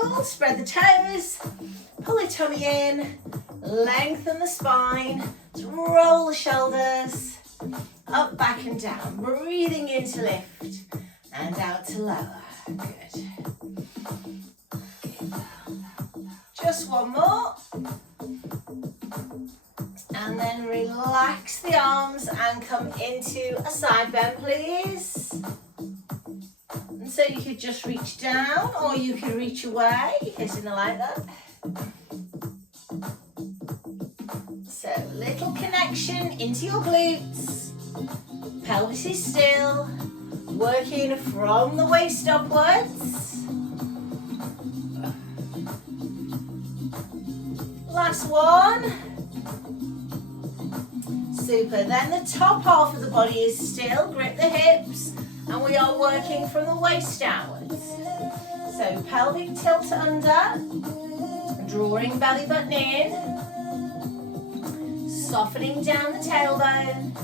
gentle, spread the toes, pull the tummy in, lengthen the spine, roll the shoulders, up, back and down, breathing in to lift and out to lower. Good. Just one more. And then relax the arms and come into a side bend, please. And so you could just reach down or you could reach away, hitting it like that. So little connection into your glutes. Pelvis is still. Working from the waist upwards. Last one. Super. Then the top half of the body is still. Grip the hips. And we are working from the waist downwards. So pelvic tilt under. Drawing belly button in. Softening down the tailbone.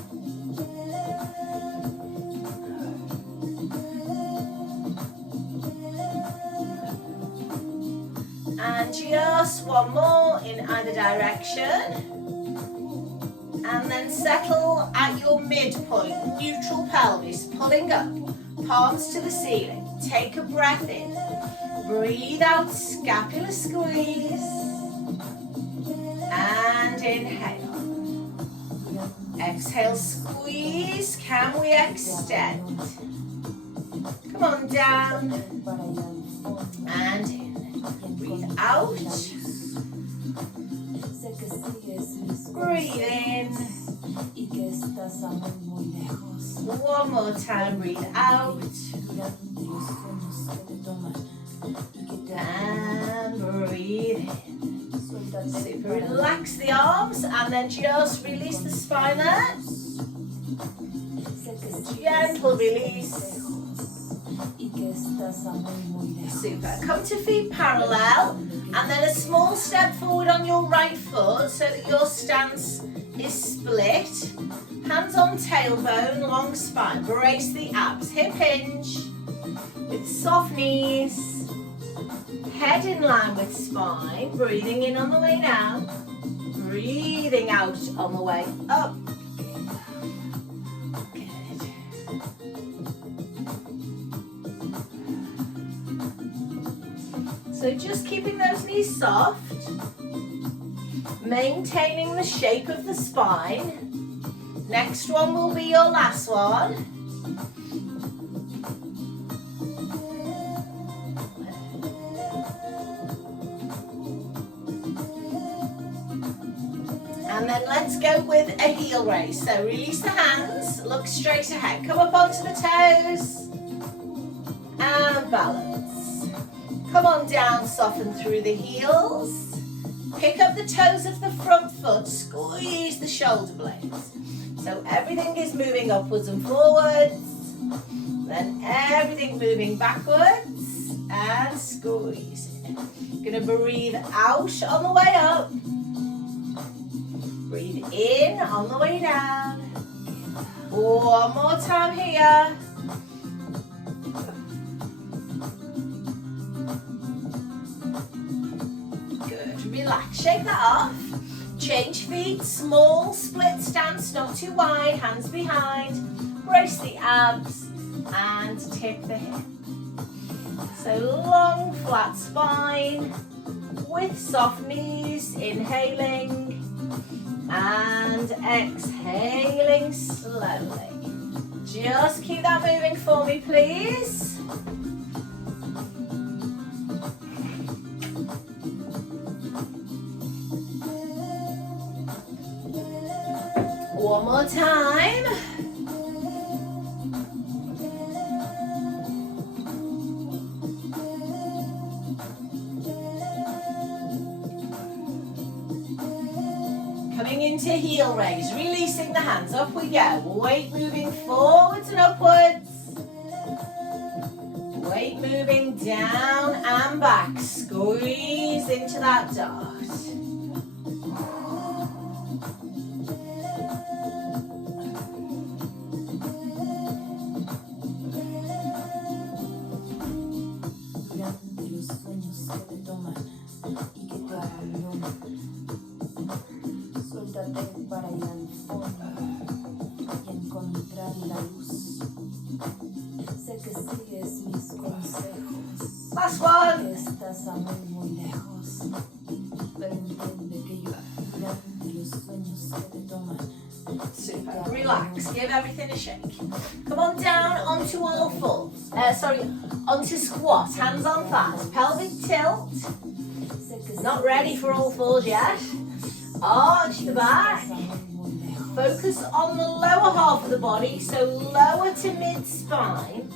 And just one more in either direction. And then settle at your midpoint, neutral pelvis, pulling up, palms to the ceiling. Take a breath in. Breathe out, scapula squeeze. And inhale. Exhale, squeeze. Can we extend? Come on, down. And in. Breathe out. Breathe in. One more time, breathe out. And breathe in. Super, relax the arms and then just release the spine there. Gentle release. Super. Come to feet parallel and then a small step forward on your right foot so that your stance is split. Hands on tailbone, long spine. Brace the abs. Hip hinge with soft knees. Head in line with spine. Breathing in on the way down. Breathing out on the way up. So just keeping those knees soft, maintaining the shape of the spine. Next one will be your last one. And then let's go with a heel raise. So release the hands, look straight ahead. Come up onto the toes and balance. Come on down, soften through the heels. Pick up the toes of the front foot, squeeze the shoulder blades. So everything is moving upwards and forwards. Then everything moving backwards and squeezing. Gonna breathe out on the way up. Breathe in on the way down. One more time here. Relax, shake that off. Change feet, small split stance, not too wide, hands behind. Brace the abs and tip the hip. So long, flat spine with soft knees, inhaling and exhaling slowly. Just keep that moving for me, please. One more time. Coming into heel raise, releasing the hands, up we go. Weight moving forwards and upwards. Weight moving down and back. Squeeze into that dart. Last one. Estás aún muy lejos, pero entiende que yo de los sueños que te toman. Super. Relax. Give everything a shake. Come on down onto all fours. Onto squat. Hands on thighs. Pelvic tilt. Not ready for all fours yet. Arch the back. Focus on the lower half of the body, so lower to mid-spine.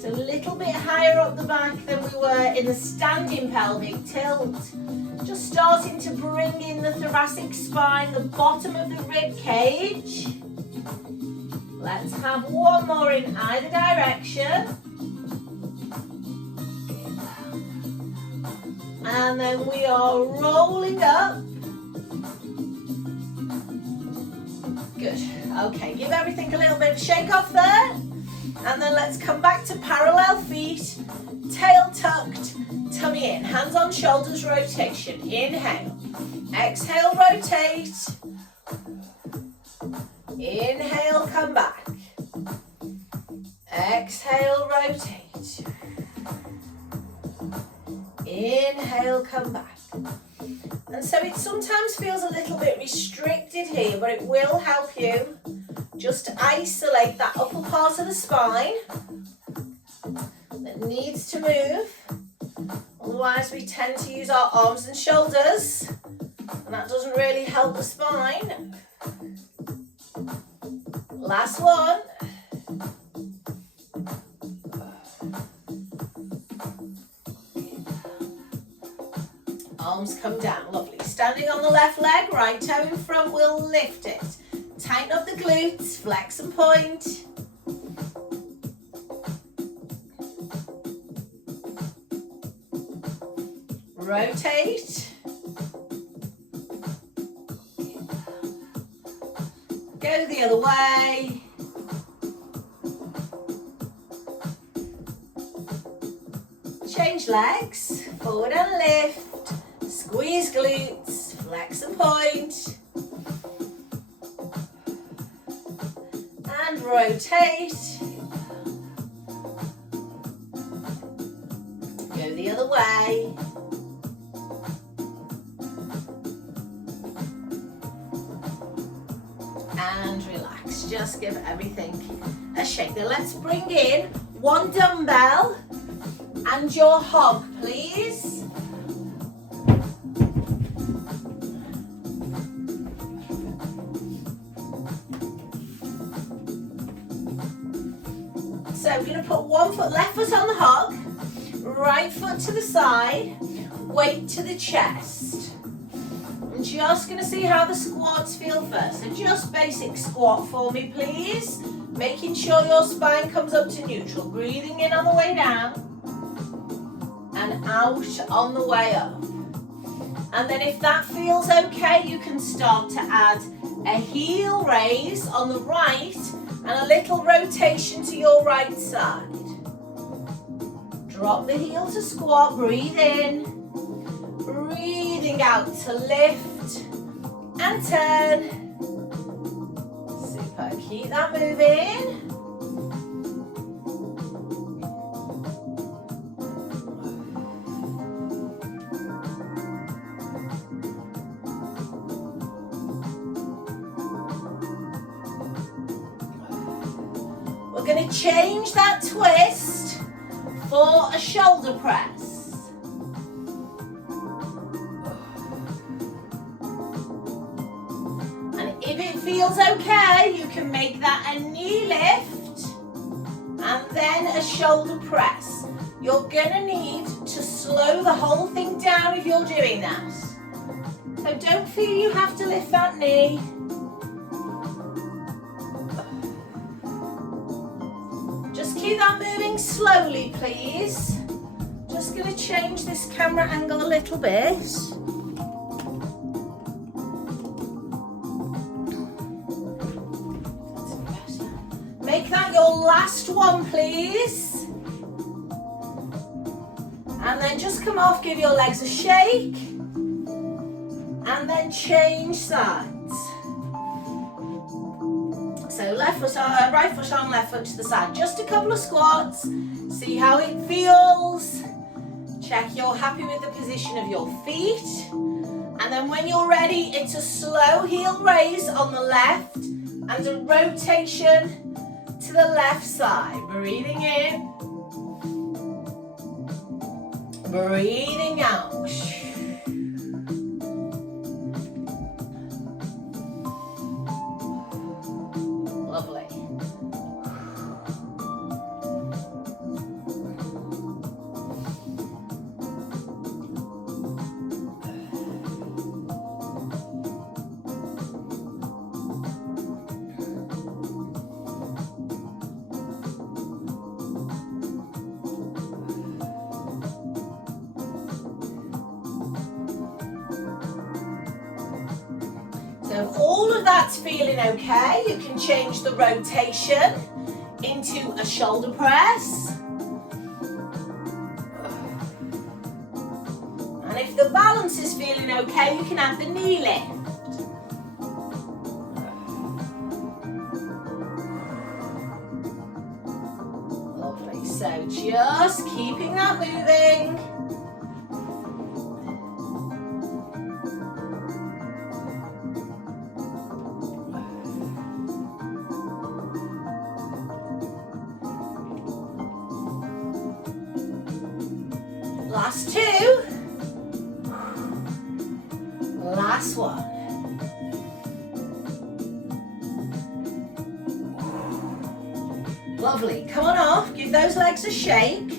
So a little bit higher up the back than we were in the standing pelvic tilt. Just starting to bring in the thoracic spine, the bottom of the rib cage. Let's have one more in either direction. And then we are rolling up. Good. Okay, give everything a little bit of a shake off there. And then let's come back to parallel feet, tail tucked, tummy in, hands on shoulders, rotation. Inhale. Exhale, rotate. Inhale, come back. Exhale, rotate. Inhale, come back. And so it sometimes feels a little bit restricted here, but it will help you just isolate that upper part of the spine that needs to move. Otherwise we tend to use our arms and shoulders, and that doesn't really help the spine. Last one. Arms come down, lovely. Standing on the left leg, right toe in front, we'll lift it. Tighten up the glutes, flex and point. Rotate. Go the other way. Change legs, forward and lift. Squeeze glutes, flex and point. And rotate. Go the other way. And relax. Just give everything a shake. Now let's bring in one dumbbell and your hog, please. So we're going to put one foot, left foot on the hog, right foot to the side, weight to the chest. I'm just going to see how the squats feel first. So just basic squat for me, please. Making sure your spine comes up to neutral. Breathing in on the way down and out on the way up. And then if that feels okay, you can start to add a heel raise on the right and a little rotation to your right side. Drop the heel to squat, breathe in, breathing out to lift and turn. Super, keep that moving. We're going to change that twist for a shoulder press. And if it feels okay, you can make that a knee lift and then a shoulder press. You're going to need to slow the whole thing down if you're doing that. So don't feel you have to lift that knee. Keep that moving slowly, please. Just going to change this camera angle a little bit. Make that your last one, please. And then just come off, give your legs a shake. And then change sides. So left foot on, right foot on, left foot to the side. Just a couple of squats. See how it feels. Check you're happy with the position of your feet. And then when you're ready, it's a slow heel raise on the left and a rotation to the left side. Breathing in. Breathing out. Lovely. So if all of that's feeling okay, you can change the rotation into a shoulder press. And if the balance is feeling okay, you can add the knee lift. Lovely, so just keeping that moving. Last two. Last one. Lovely. Come on off. Give those legs a shake.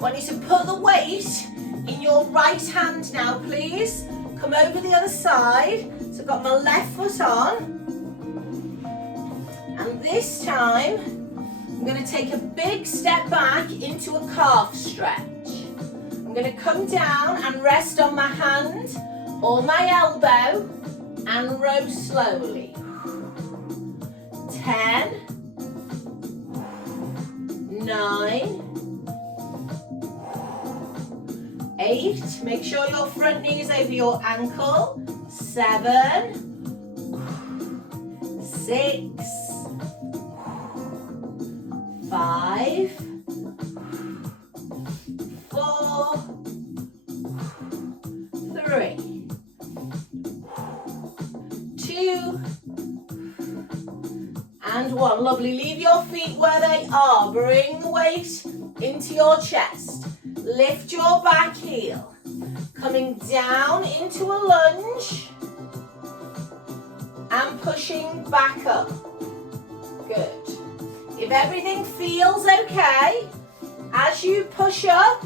Want you to put the weight in your right hand now, please. Come over the other side. So I've got my left foot on. And this time, I'm going to take a big step back into a calf stretch. I'm going to come down and rest on my hand or my elbow and row slowly. 10, 9, 8, make sure your front knee is over your ankle. 7, 6, 5, 4, 3, 2, and 1. Lovely. Leave your feet where they are. Bring the weight into your chest. Lift your back heel. Coming down into a lunge and pushing back up. Good. If everything feels okay, as you push up,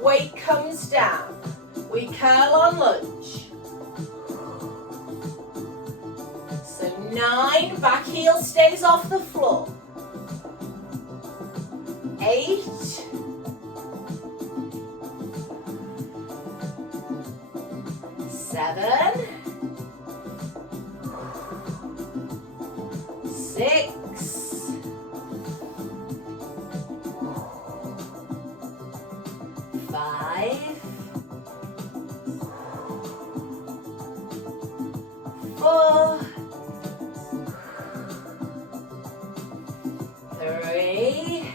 weight comes down. We curl on lunge. So 9, back heel stays off the floor. 8, 7, 6, 5, 4, 3,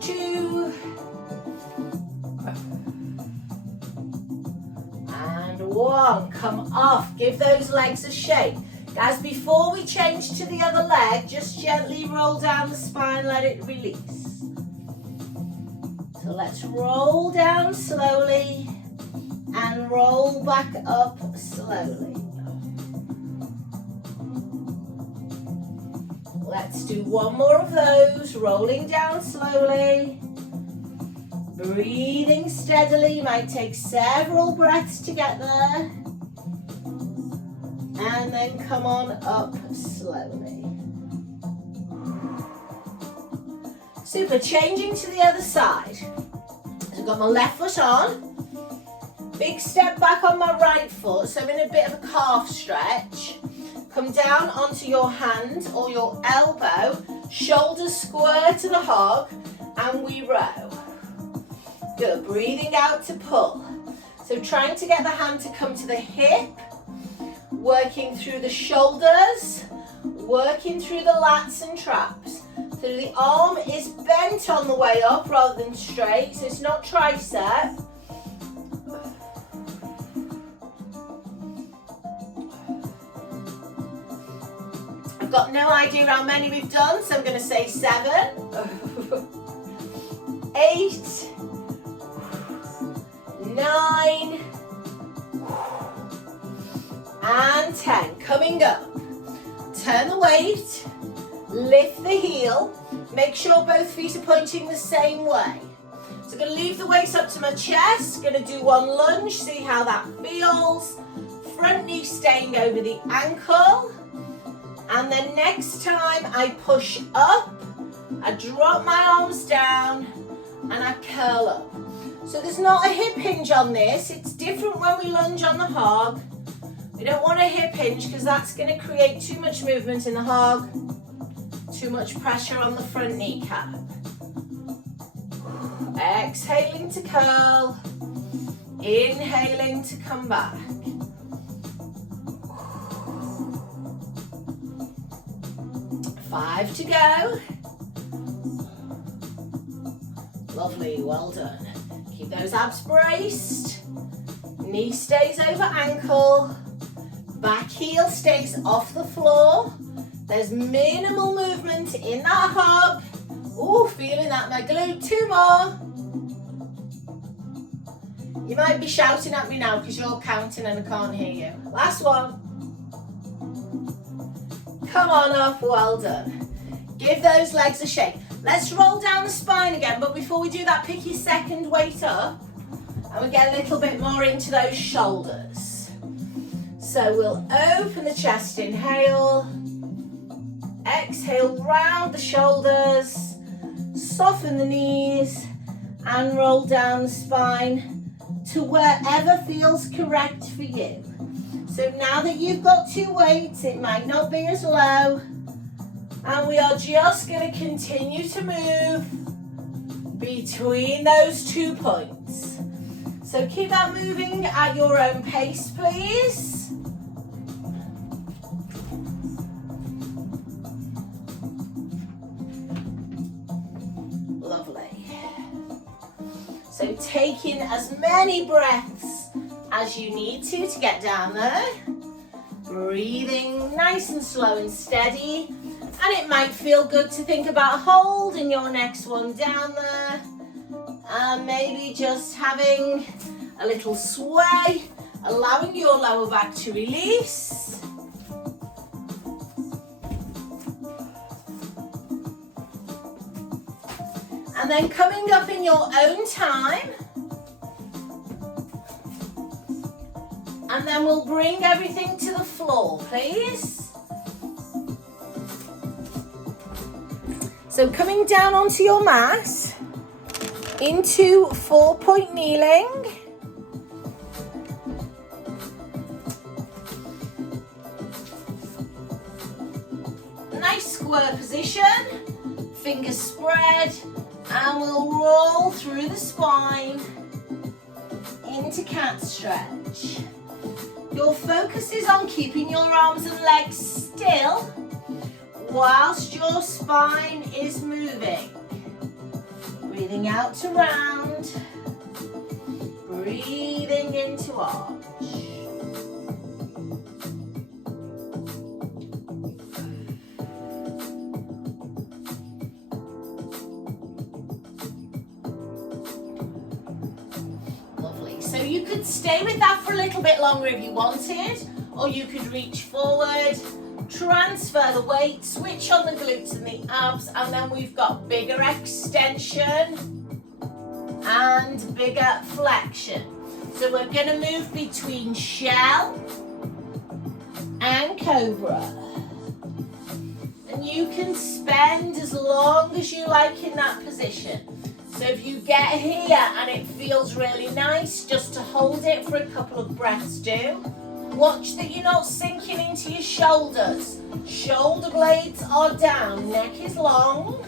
2, and 1. Come off. Give those legs a shake. Guys, before we change to the other leg, just gently roll down the spine, let it release. So let's roll down slowly and roll back up slowly. Let's do one more of those, rolling down slowly. Breathing steadily, you might take several breaths to get there. And then come on up slowly. Super, changing to the other side. So I've got my left foot on. Big step back on my right foot, so I'm in a bit of a calf stretch. Come down onto your hand or your elbow, shoulders square to the hog, and we row. Good, breathing out to pull. So trying to get the hand to come to the hip Working through the shoulders, working through the lats and traps. So the arm is bent on the way up rather than straight, so it's not tricep. I've got no idea how many we've done, so I'm going to say 7, 8, 9, and 10. Coming up. Turn the weight, lift the heel, make sure both feet are pointing the same way. So I'm going to leave the weights up to my chest, going to do one lunge, see how that feels. Front knee staying over the ankle. And then next time I push up, I drop my arms down and I curl up. So there's not a hip hinge on this, it's different when we lunge on the hog. We don't want a hip hinge because that's going to create too much movement in the hog, too much pressure on the front kneecap. Exhaling to curl, inhaling to come back. Five to go. Lovely, well done. Keep those abs braced. Knee stays over ankle. Back heel stays off the floor. There's minimal movement in that hog. Ooh, feeling that in my glute. 2 more. You might be shouting at me now because you're counting and I can't hear you. Last one. Come on up, well done. Give those legs a shake. Let's roll down the spine again, but before we do that, pick your second weight up and we get a little bit more into those shoulders. So we'll open the chest, inhale, exhale, round the shoulders, soften the knees and roll down the spine to wherever feels correct for you. So now that you've got 2 weights, it might not be as low, and we are just going to continue to move between those 2 points. So keep that moving at your own pace, please. Lovely. So taking as many breaths as you need to get down there. Breathing nice and slow and steady. And it might feel good to think about holding your next one down there. And maybe just having a little sway, allowing your lower back to release. And then coming up in your own time. And then we'll bring everything to the floor, please. So coming down onto your mat, into 4-point kneeling. Nice square position, fingers spread, and we'll roll through the spine into cat stretch. Your focus is on keeping your arms and legs still whilst your spine is moving. Breathing out to round, breathing into arch. Lovely. So you could stay with that for a little bit longer if you wanted, or you could reach forward, transfer the weight, switch on the glutes and the abs, and then we've got bigger extension and bigger flexion. So we're going to move between shell and cobra. And you can spend as long as you like in that position. So if you get here and it feels really nice, just to hold it for a couple of breaths do. Watch that you're not sinking into your shoulders. Shoulder blades are down, neck is long.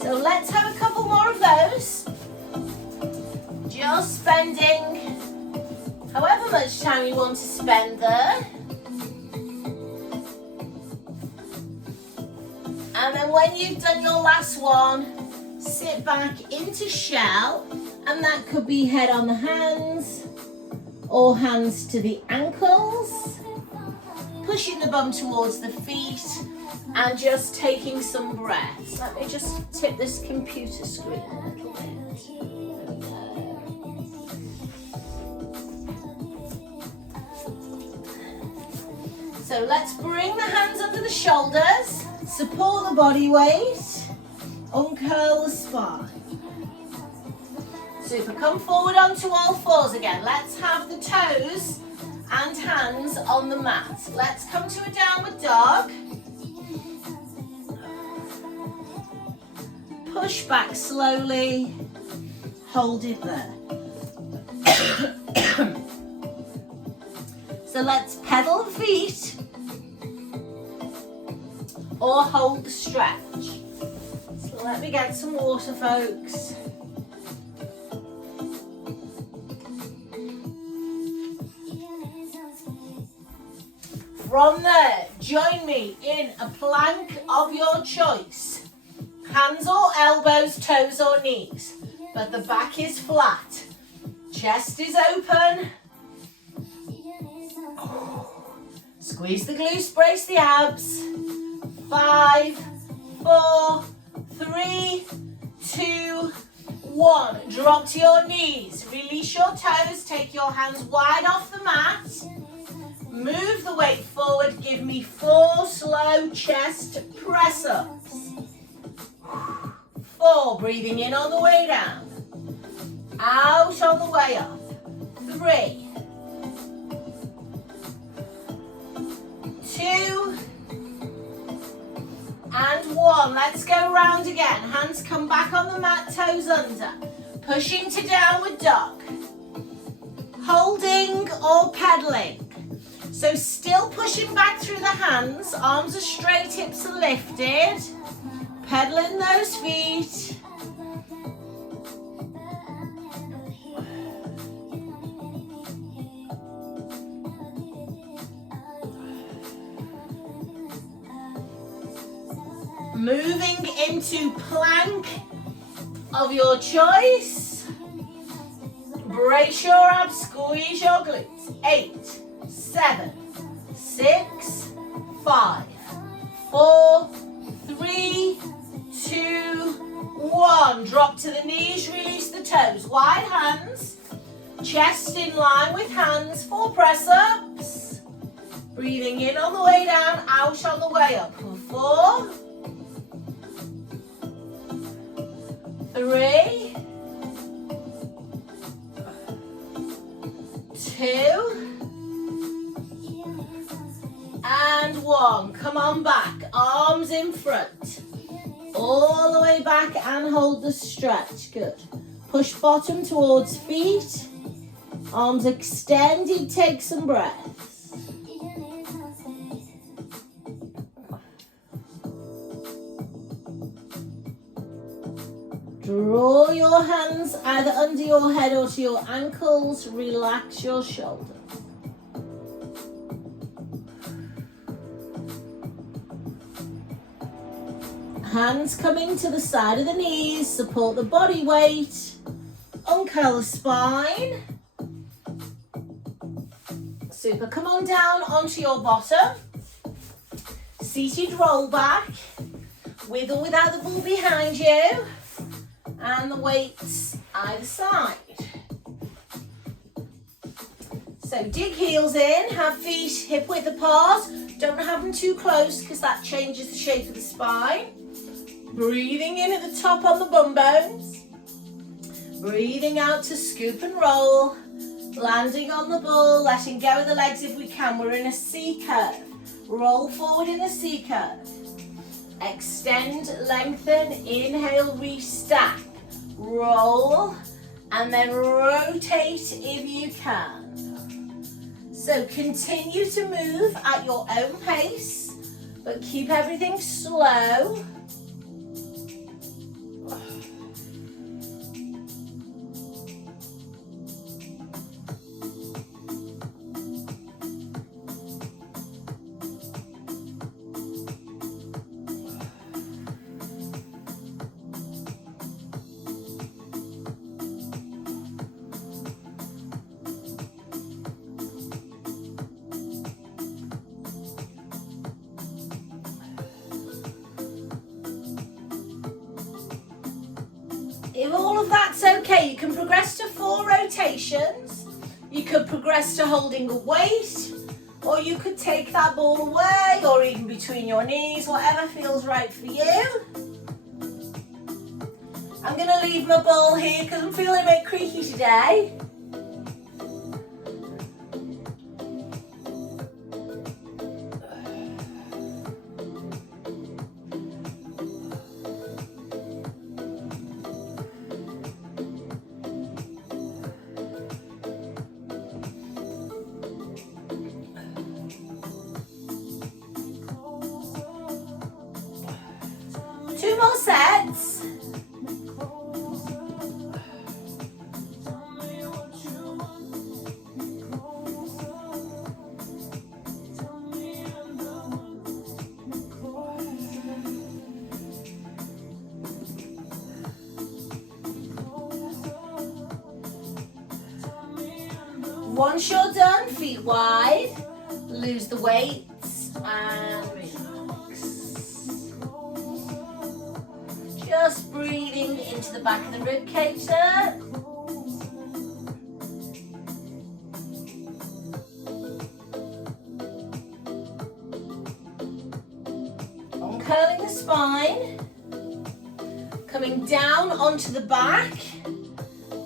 So So let's have a couple more of those. Just spending however much time you want to spend there. And then when you've done your last one, sit back into shell, and that could be head on the hands or hands to the ankles, pushing the bum towards the feet and just taking some breaths. Let me just tip this computer screen a little bit. So let's bring the hands under the shoulders, support the body weight, uncurl the spine. Super, come forward onto all fours again. Let's have the toes and hands on the mat. Let's come to a downward dog. Push back slowly, hold it there. So let's pedal the feet or hold the stretch. So let me get some water, folks. From there, join me in a plank of your choice. Hands or elbows, toes or knees, but the back is flat. Chest is open. Squeeze the glutes, brace the abs. 5, 4, 3, 2, 1. Drop to your knees. Release your toes. Take your hands wide off the mat. Move the weight forward. Give me 4 slow chest press ups. 4. Breathing in on the way down. Out on the way up. 3. 2. And 1. Let's go round again. Hands come back on the mat, toes under. Pushing to downward dog. Holding or pedaling. So still pushing back through the hands. Arms are straight, hips are lifted. Pedaling those feet. Moving into plank of your choice. Brace your abs, squeeze your glutes. 8, 7, 6, 5, 4, 3, 2, 1. Drop to the knees, release the toes. Wide hands, chest in line with hands. 4 press ups. Breathing in on the way down, out on the way up. 4, 3, 2, and 1. Come on back, arms in front. All the way back and hold the stretch. Good. Push bottom towards feet. Arms extended, take some breaths. Draw your hands either under your head or to your ankles. Relax your shoulders. Hands coming to the side of the knees. Support the body weight. Uncurl the spine. Super. Come on down onto your bottom. Seated roll back. With or without the ball behind you. And the weights either side. So dig heels in, have feet hip width apart. Don't have them too close because that changes the shape of the spine. Breathing in at the top on the bum bones. Breathing out to scoop and roll. Landing on the ball, letting go of the legs if we can. We're in a C curve. Roll forward in a C curve. Extend, lengthen, inhale, restack. Roll, and then rotate if you can. So continue to move at your own pace, but keep everything slow. If all of that's okay, you can progress to 4 rotations. You could progress to holding a weight, or you could take that ball away, or even between your knees, whatever feels right for you. I'm going to leave my ball here because I'm feeling a bit creaky today. Two more sets. Once you're done, feet wide, lose the weights and relax. Just breathing into the back of the rib cage there. Uncurling the spine, coming down onto the back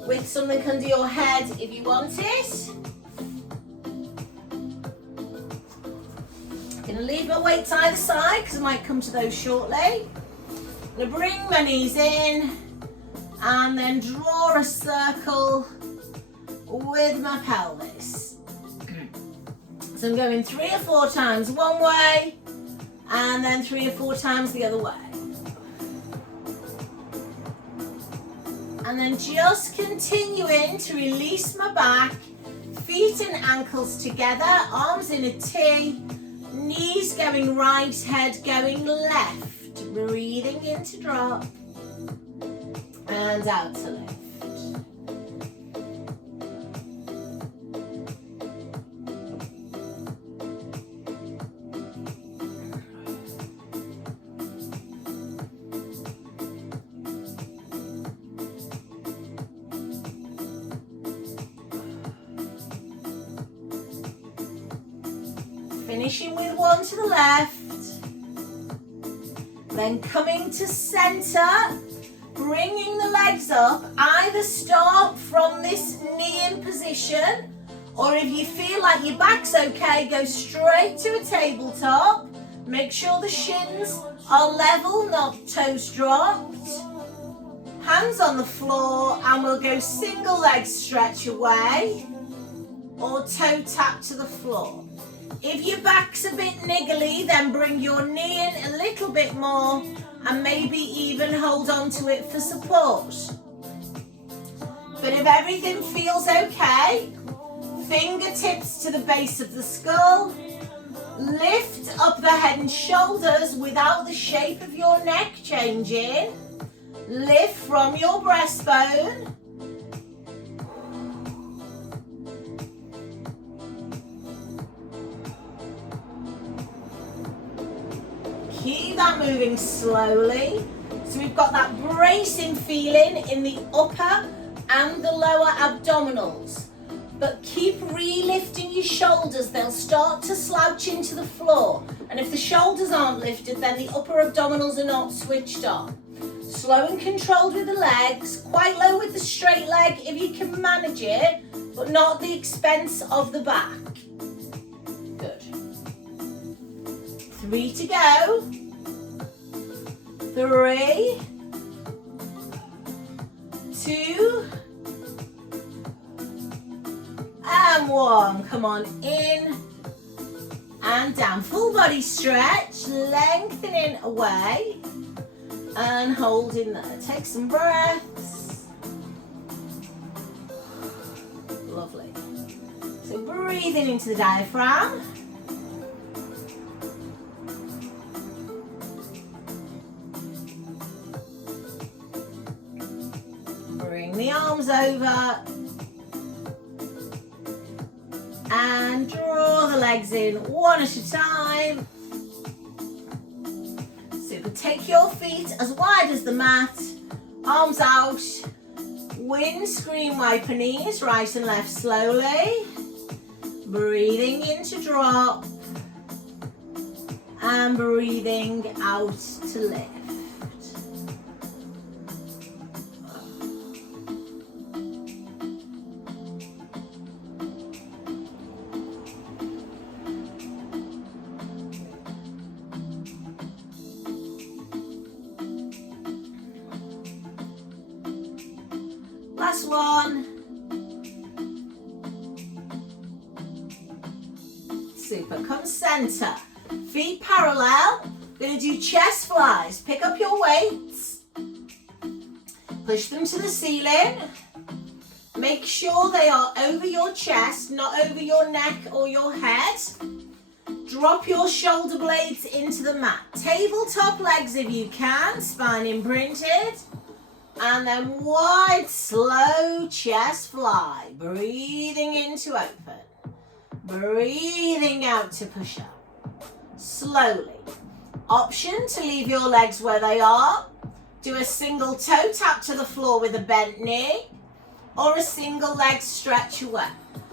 with something under your head if you want it. I'm going to leave my weights either side because I might come to those shortly. I'm going to bring my knees in and then draw a circle with my pelvis. So I'm going 3 or 4 times one way and then 3 or 4 times the other way. And then just continuing to release my back, feet and ankles together, arms in a T, knees going right, head going left. Breathing in to drop and out to lift. Finishing with one to the left, then coming to center, bringing the legs up. Either start from this knee-in position, or if you feel like your back's okay, go straight to a tabletop. Make sure the shins are level, not toes dropped. Hands on the floor, and we'll go single leg stretch away, or toe tap to the floor. If your back's a bit niggly, then bring your knee in a little bit more and maybe even hold on to it for support. But if everything feels okay, fingertips to the base of the skull, lift up the head and shoulders without the shape of your neck changing. Lift from your breastbone. Keep that moving slowly. So we've got that bracing feeling in the upper and the lower abdominals. But keep re-lifting your shoulders. They'll start to slouch into the floor. And if the shoulders aren't lifted, then the upper abdominals are not switched on. Slow and controlled with the legs. Quite low with the straight leg if you can manage it, but not at the expense of the back. Good. 3 to go. 3, 2, and 1. Come on, in and down. Full body stretch, lengthening away and holding there. Take some breaths. Lovely. So breathing into the diaphragm. Bring the arms over and draw the legs in one at a time. Super. Take your feet as wide as the mat Arms out. Windscreen wiper knees, right and left slowly. Breathing in to drop. And breathing out to lift. Last one. Super. Come center. Feet parallel. We're going to do chest flies. Pick up your weights. Push them to the ceiling. Make sure they are over your chest, not over your neck or your head. Drop your shoulder blades into the mat. Tabletop legs if you can, spine imprinted. And then wide, slow chest fly. Breathing in to open. Breathing out to push up. Slowly. Option to leave your legs where they are. Do a single toe tap to the floor with a bent knee. Or a single leg stretch away.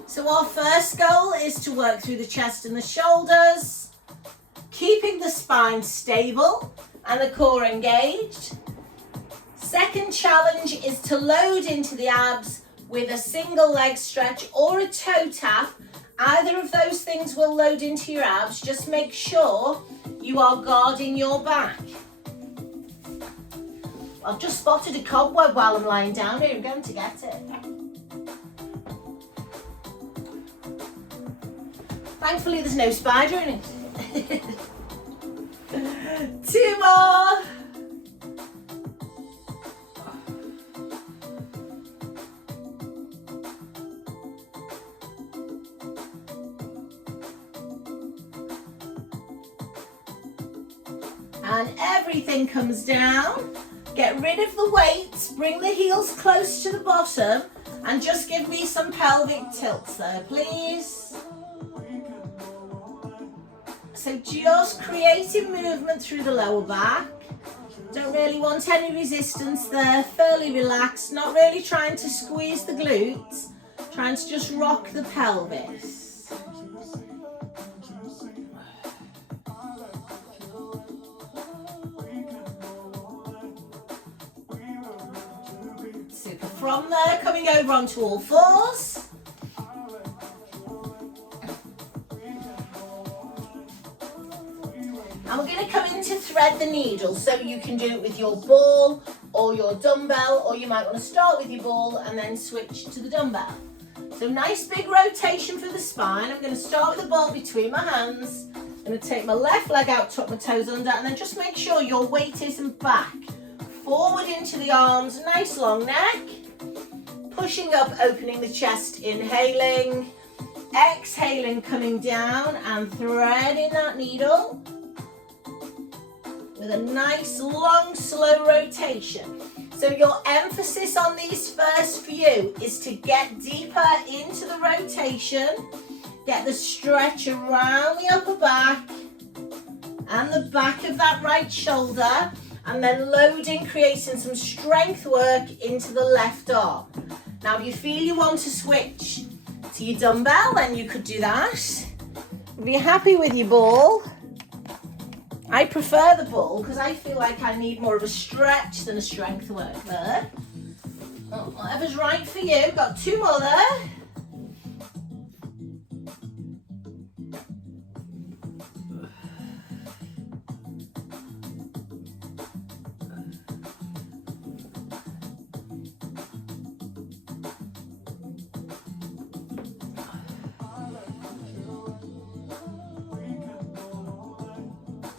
So our first goal is to work through the chest and the shoulders. Keeping the spine stable and the core engaged. Second challenge is to load into the abs with a single leg stretch or a toe tap. Either of those things will load into your abs. Just make sure you are guarding your back. I've just spotted a cobweb while I'm lying down here. I'm going to get it. Thankfully there's no spider in it. 2 more. And everything comes down. Get rid of the weights, bring the heels close to the bottom, and just give me some pelvic tilts there, please. So just creating movement through the lower back. Don't really want any resistance there, fairly relaxed, not really trying to squeeze the glutes, trying to just rock the pelvis. From there, coming over onto all fours. And we're going to come in to thread the needle. So you can do it with your ball or your dumbbell, or you might want to start with your ball and then switch to the dumbbell. So nice big rotation for the spine. I'm going to start with the ball between my hands. I'm going to take my left leg out, tuck my toes under, and then just make sure your weight isn't back. Forward into the arms, nice long neck. Pushing up, opening the chest, inhaling, exhaling, coming down and threading that needle with a nice long slow rotation. So your emphasis on these first few is to get deeper into the rotation, get the stretch around the upper back and the back of that right shoulder, and then loading, creating some strength work into the left arm. Now, if you feel you want to switch to your dumbbell, then you could do that. If you're happy with your ball, I prefer the ball because I feel like I need more of a stretch than a strength work there. Whatever's right for you. Got 2 more there.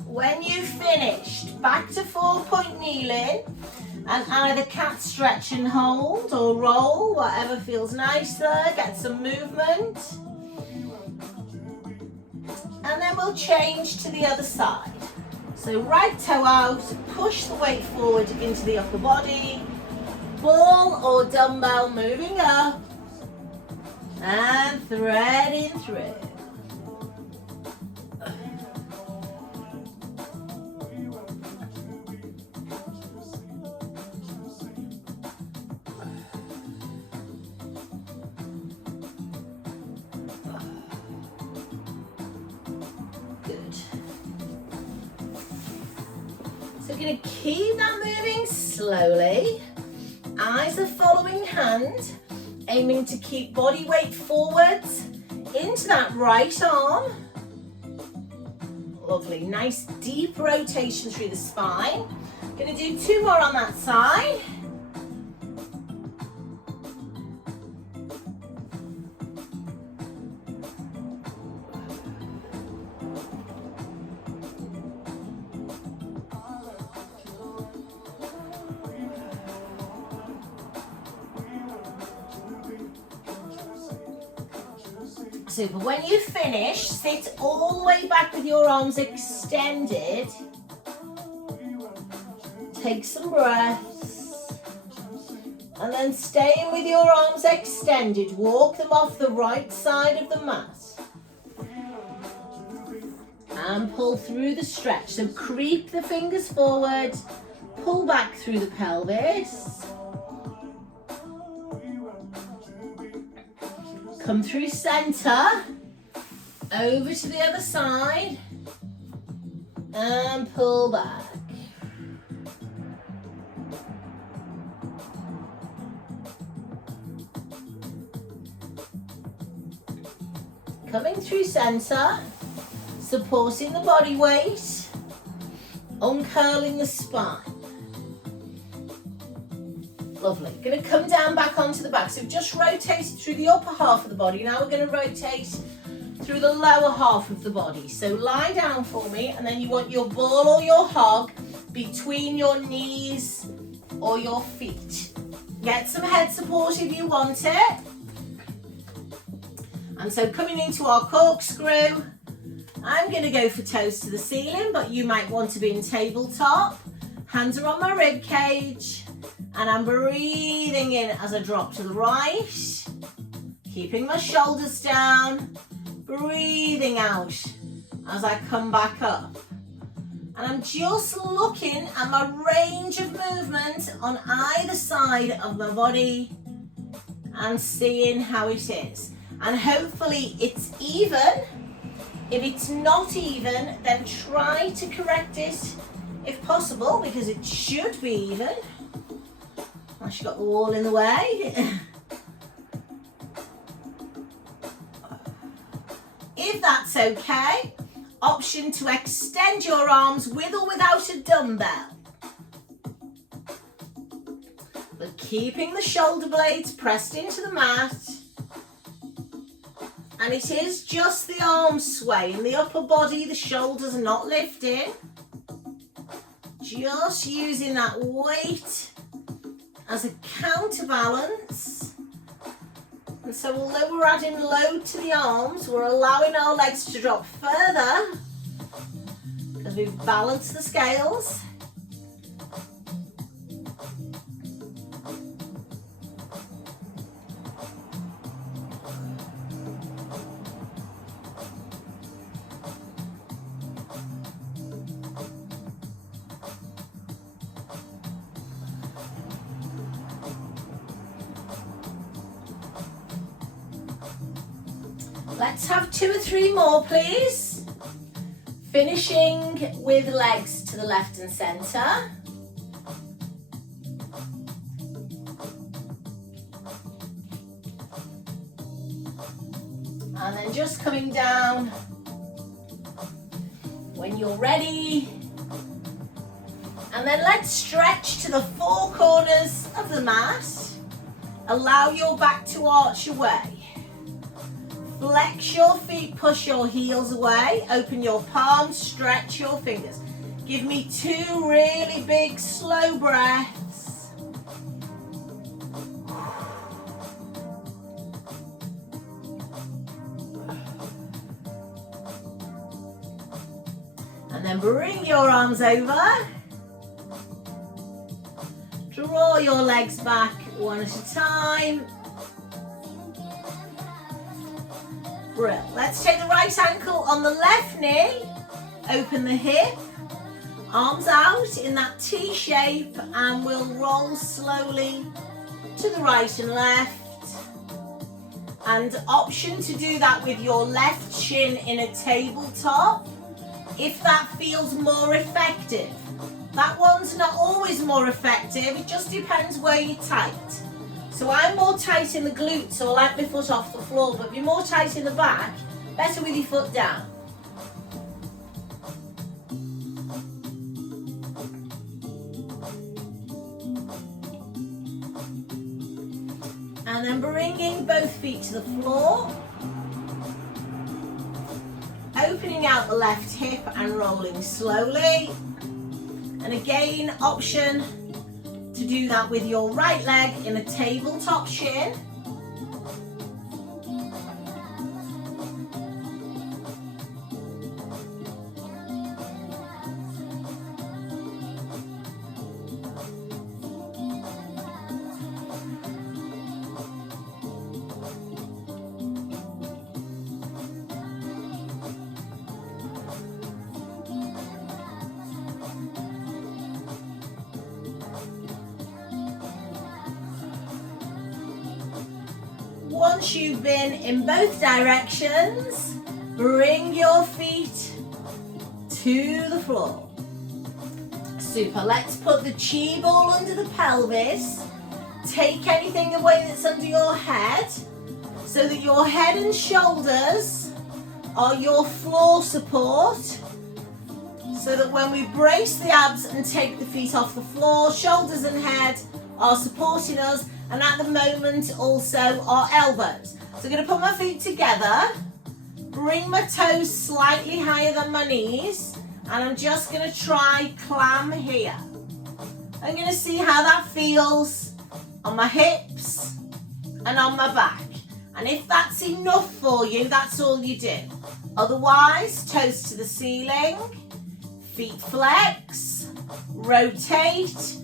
When you've finished, back to 4-point kneeling and either cat stretch and hold or roll, whatever feels nice there, get some movement. And then we'll change to the other side. So right toe out, push the weight forward into the upper body, ball or dumbbell moving up and threading through. So we're going to keep that moving slowly. Eyes are following hand, aiming to keep body weight forwards into that right arm. Lovely, nice deep rotation through the spine. Going to do 2 more on that side. Super. When you finish, sit all the way back with your arms extended. Take some breaths. And then staying with your arms extended, walk them off the right side of the mat. And pull through the stretch. So creep the fingers forward, pull back through the pelvis. Come through center, over to the other side, and pull back. Coming through center, supporting the body weight, uncurling the spine. Lovely. Going to come down back onto the back. So we've just rotated through the upper half of the body. Now we're going to rotate through the lower half of the body. So lie down for me, and then you want your ball or your hog between your knees or your feet. Get some head support if you want it. And so coming into our corkscrew, I'm going to go for toes to the ceiling, but you might want to be in tabletop. Hands are on my rib cage. And I'm breathing in as I drop to the right, keeping my shoulders down, breathing out as I come back up. And I'm just looking at my range of movement on either side of my body and seeing how it is. And hopefully it's even. If it's not even, then try to correct it if possible, because it should be even. Unless you've got the wall in the way. If that's okay, option to extend your arms with or without a dumbbell. But keeping the shoulder blades pressed into the mat. And it is just the arms swaying, the upper body, the shoulders are not lifting. Just using that weight as a counterbalance. And so although we're adding load to the arms, we're allowing our legs to drop further because we've balanced the scales. Let's have 2 or 3 more, please. Finishing with legs to the left and center. And then just coming down when you're ready. And then let's stretch to the 4 corners of the mat. Allow your back to arch away. Flex your feet, push your heels away, open your palms, stretch your fingers. Give me 2 really big, slow breaths. And then bring your arms over. Draw your legs back one at a time. Brilliant. Let's take the right ankle on the left knee, open the hip, arms out in that T shape, and we'll roll slowly to the right and left. And option to do that with your left shin in a tabletop, if that feels more effective. That one's not always more effective, it just depends where you're tight. So I'm more tight in the glutes, so I like my foot off the floor, but if you're more tight in the back, better with your foot down. And then bringing both feet to the floor. Opening out the left hip and rolling slowly. And again, option to do that with your right leg in a tabletop shin. Once you've been in both directions, bring your feet to the floor. Super. Let's put the chi ball under the pelvis. Take anything away that's under your head so that your head and shoulders are your floor support, so that when we brace the abs and take the feet off the floor, shoulders and head are supporting us, and at the moment also our elbows. So I'm going to put my feet together, bring my toes slightly higher than my knees, and I'm just going to try clam here. I'm going to see how that feels on my hips and on my back. And if that's enough for you, that's all you do. Otherwise, toes to the ceiling, feet flex, rotate,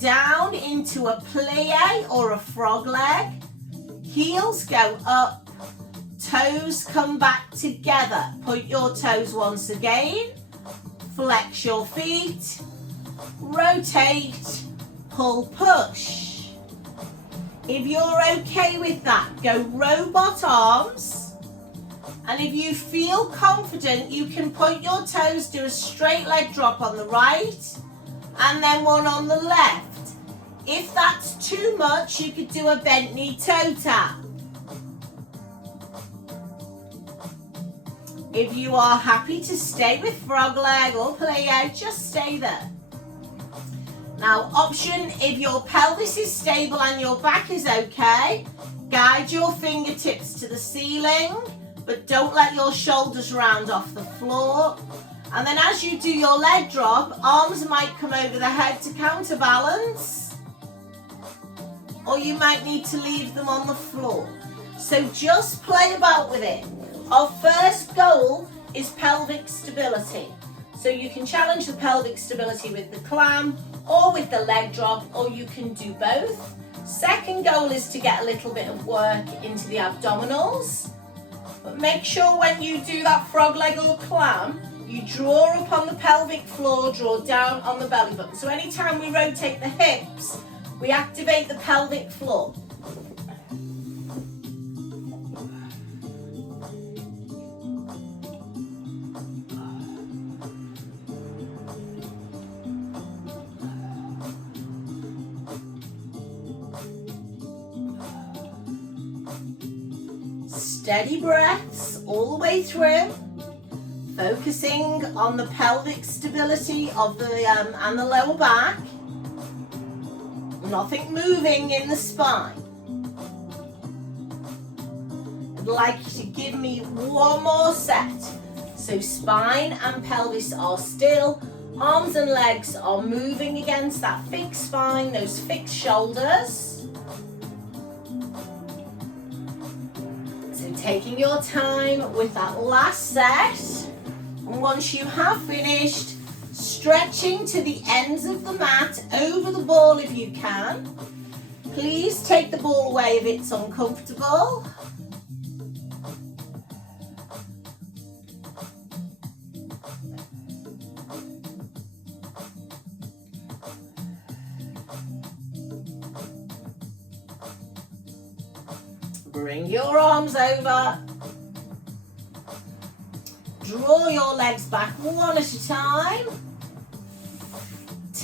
down into a plie or a frog leg. Heels go up, toes come back together. Point your toes once again, flex your feet, rotate, pull, push. If you're okay with that, go robot arms. And if you feel confident, you can point your toes, do a straight leg drop on the right, and then one on the left. If that's too much, you could do a bent knee toe tap. If you are happy to stay with frog leg or plie, just stay there. Now, option, if your pelvis is stable and your back is okay, guide your fingertips to the ceiling, but don't let your shoulders round off the floor. And then as you do your leg drop, arms might come over the head to counterbalance, or you might need to leave them on the floor. So just play about with it. Our first goal is pelvic stability. So you can challenge the pelvic stability with the clam or with the leg drop, or you can do both. Second goal is to get a little bit of work into the abdominals. But make sure when you do that frog leg or clam, you draw up on the pelvic floor, draw down on the belly button. So anytime we rotate the hips, we activate the pelvic floor. Steady breaths all the way through, focusing on the pelvic stability of the and the lower back. Nothing moving in the spine. I'd like you to give me one more set. So spine and pelvis are still, arms and legs are moving against that fixed spine, those fixed shoulders. Taking your time with that last set, and once you have finished, stretching to the ends of the mat over the ball if you can. Please take the ball away if it's uncomfortable. Bring your arms over. Draw your legs back one at a time.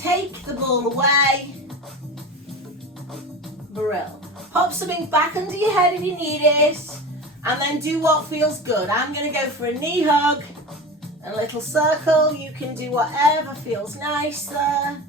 take the ball away. Brill. Pop something back under your head if you need it, and then do what feels good. I'm going to go for a knee hug, a little circle. You can do whatever feels nice there.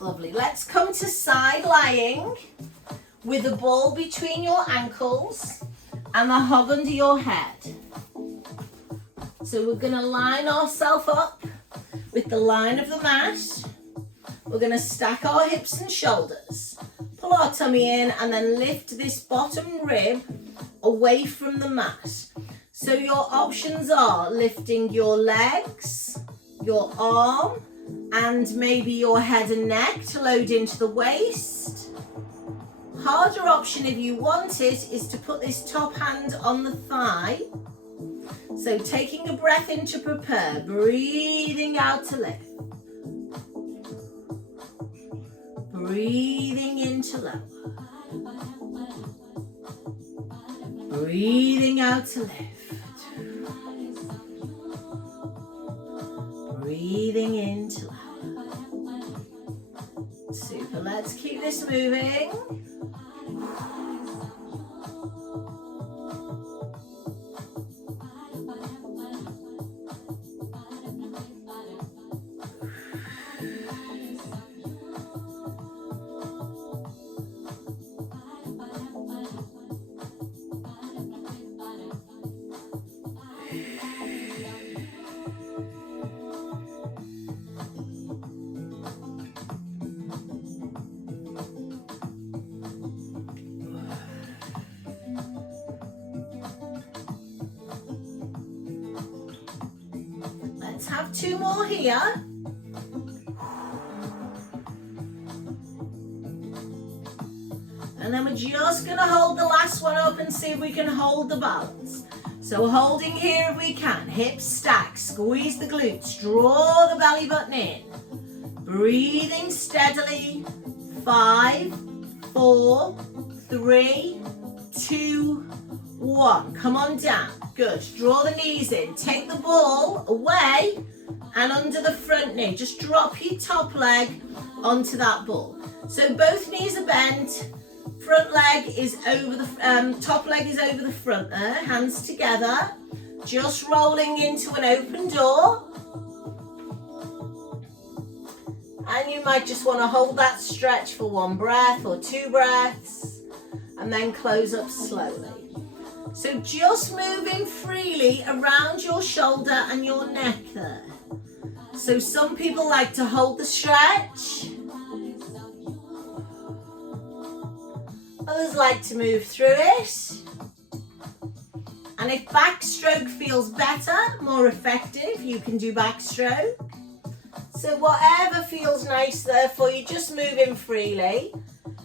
Lovely. Let's come to side lying with the ball between your ankles and the hug under your head. So we're going to line ourselves up with the line of the mat. We're going to stack our hips and shoulders, pull our tummy in, and then lift this bottom rib away from the mat. So your options are lifting your legs, your arm, and maybe your head and neck to load into the waist. Harder option if you want it is to put this top hand on the thigh. So taking a breath in to prepare, breathing out to lift. Breathing in to lower. Breathing out to lift. Breathing in to lower. Super, let's keep this moving. Let's have two more here. And then we're just going to hold the last one up and see if we can hold the balance. So holding here if we can. Hips stack, squeeze the glutes, draw the belly button in. Breathing steadily. 5, 4, 3, 2, 1. Come on down. Good. Draw the knees in. Take the ball away and under the front knee. Just drop your top leg onto that ball. So both knees are bent. Front leg is over the top leg is over the front there. Hands together. Just rolling into an open door. And you might just want to hold that stretch for 1 breath or 2 breaths and then close up slowly. So just moving freely around your shoulder and your neck there. So some people like to hold the stretch. Others like to move through it. And if backstroke feels better, more effective, you can do backstroke. So whatever feels nice there for you, just moving freely.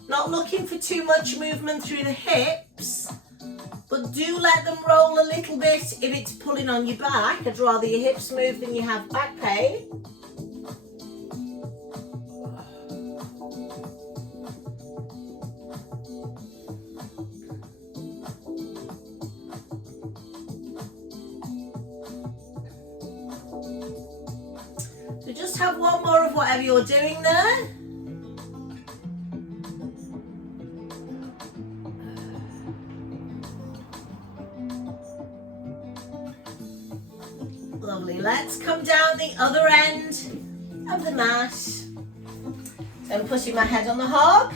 Not looking for too much movement through the hips, but do let them roll a little bit if it's pulling on your back. I'd rather your hips move than you have back pain. So just have one more of whatever you're doing there. Lovely. Let's come down the other end of the mat. So I'm putting my head on the hog.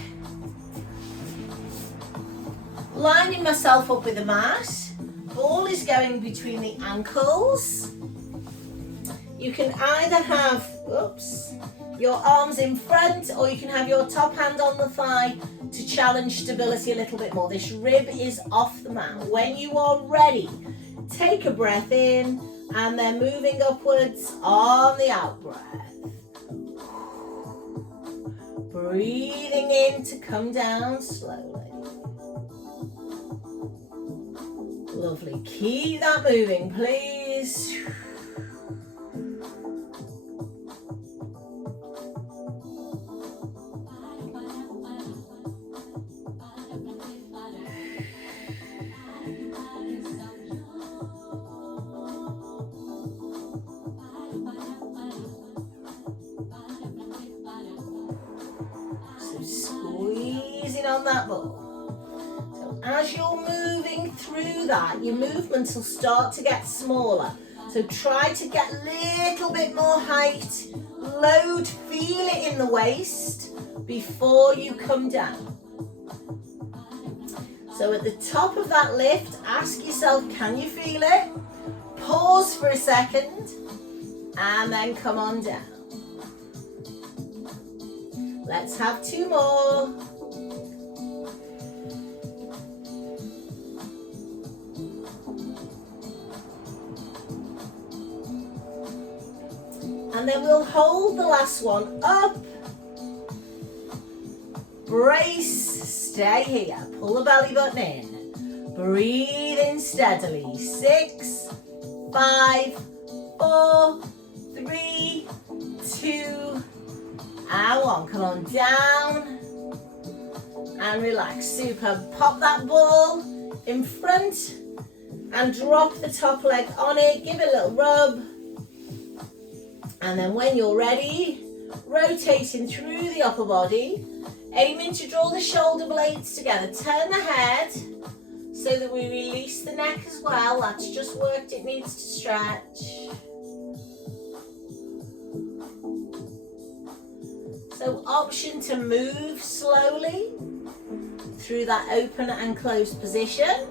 Lining myself up with the mat. Ball is going between the ankles. You can either have, your arms in front, or you can have your top hand on the thigh to challenge stability a little bit more. This rib is off the mat. When you are ready, take a breath in and then moving upwards on the out breath. Breathing in to come down slowly. Lovely. Keep that moving, please. on that ball. So as you're moving through that, your movements will start to get smaller. So try to get a little bit more height, load, feel it in the waist before you come down. So at the top of that lift, ask yourself, can you feel it? Pause for a second and then come on down. Let's have 2 more. And then we'll hold the last one up. Brace, stay here. Pull the belly button in. Breathe in steadily. 6, 5, 4, 3, 2, and 1. Come on down and relax. Super. Pop that ball in front and drop the top leg on it. Give it a little rub. And then when you're ready, rotating through the upper body, aiming to draw the shoulder blades together. Turn the head so that we release the neck as well. That's just worked, it needs to stretch. So option to move slowly through that open and closed position,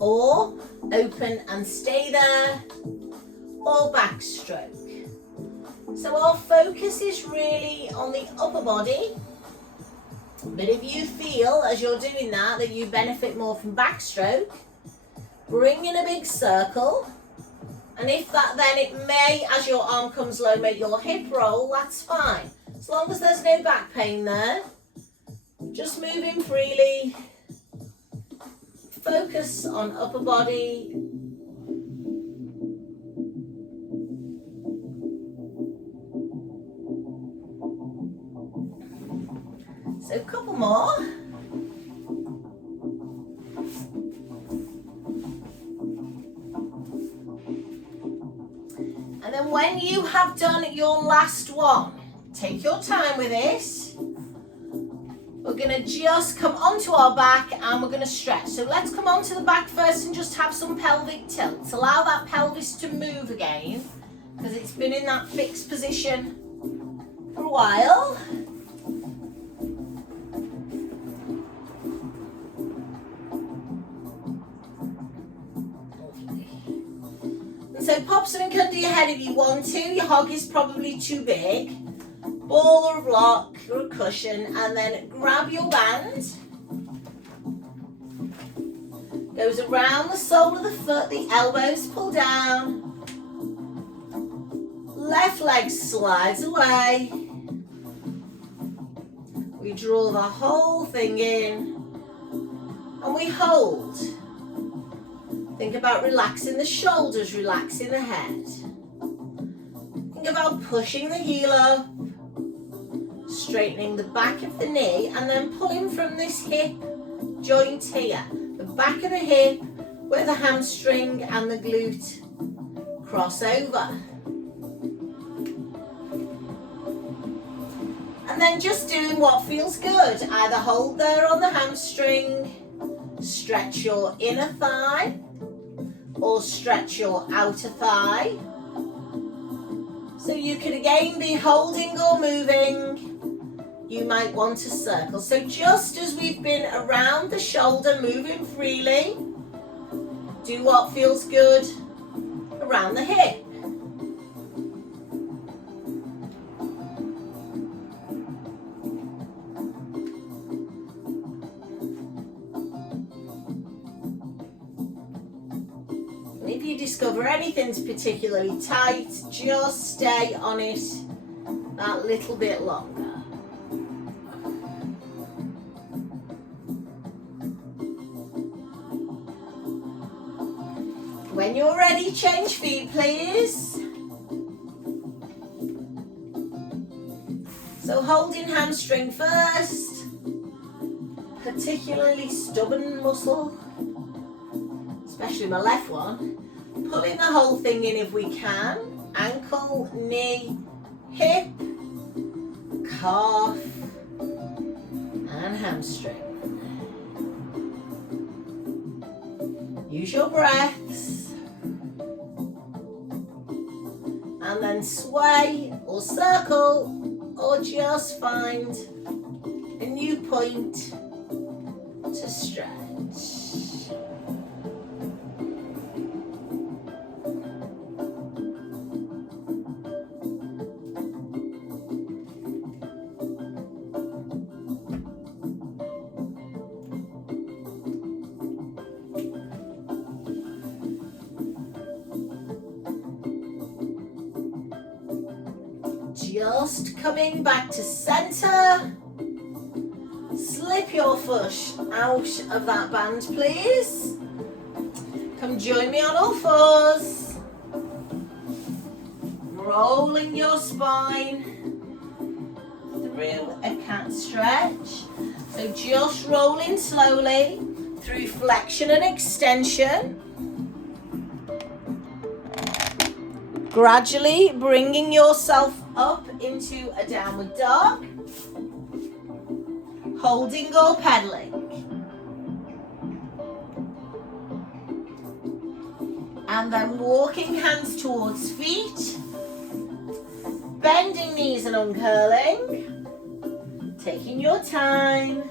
or open and stay there, or backstroke. So our focus is really on the upper body, but if you feel as you're doing that you benefit more from backstroke, bring in a big circle, and if that then it may, as your arm comes low, make your hip roll, that's fine. As long as there's no back pain there, just moving freely, focus on upper body. So a couple more. And then when you have done your last one, take your time with this. We're going to just come onto our back and we're going to stretch. So let's come onto the back first and just have some pelvic tilts. Allow that pelvis to move again because it's been in that fixed position for a while. So pop something under your head if you want to. Your hog is probably too big. Ball or a block or a cushion, and then grab your band. Goes around the sole of the foot, the elbows pull down. Left leg slides away. We draw the whole thing in and we hold. Think about relaxing the shoulders, relaxing the head. Think about pushing the heel up, straightening the back of the knee, and then pulling from this hip joint here. The back of the hip where the hamstring and the glute cross over. And then just doing what feels good. Either hold there on the hamstring, stretch your inner thigh, or stretch your outer thigh. So you could again be holding or moving. You might want to circle. So just as we've been around the shoulder, moving freely, do what feels good around the hip. If you discover anything's particularly tight, just stay on it that little bit longer. When you're ready, change feet, please. So holding hamstring first, particularly stubborn muscle, especially my left one. Pulling the whole thing in if we can. Ankle, knee, hip, calf, and hamstring. Use your breaths. And then sway or circle or just find a new point to stretch. Just coming back to center. Slip your foot out of that band, please. Come join me on all fours. Rolling your spine through a cat stretch. So just rolling slowly through flexion and extension. Gradually bringing yourself up into a downward dog. Holding or pedaling. And then walking hands towards feet. Bending knees and uncurling. Taking your time.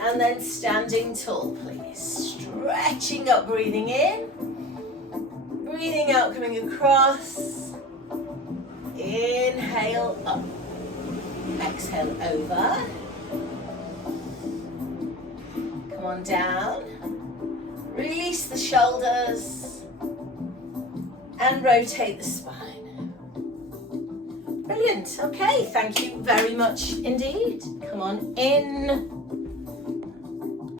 And then standing tall, please. Stretching up, breathing in. Breathing out, coming across. Inhale up. Exhale over. Come on down. Release the shoulders. And rotate the spine. Brilliant. Okay, thank you very much indeed. Come on in.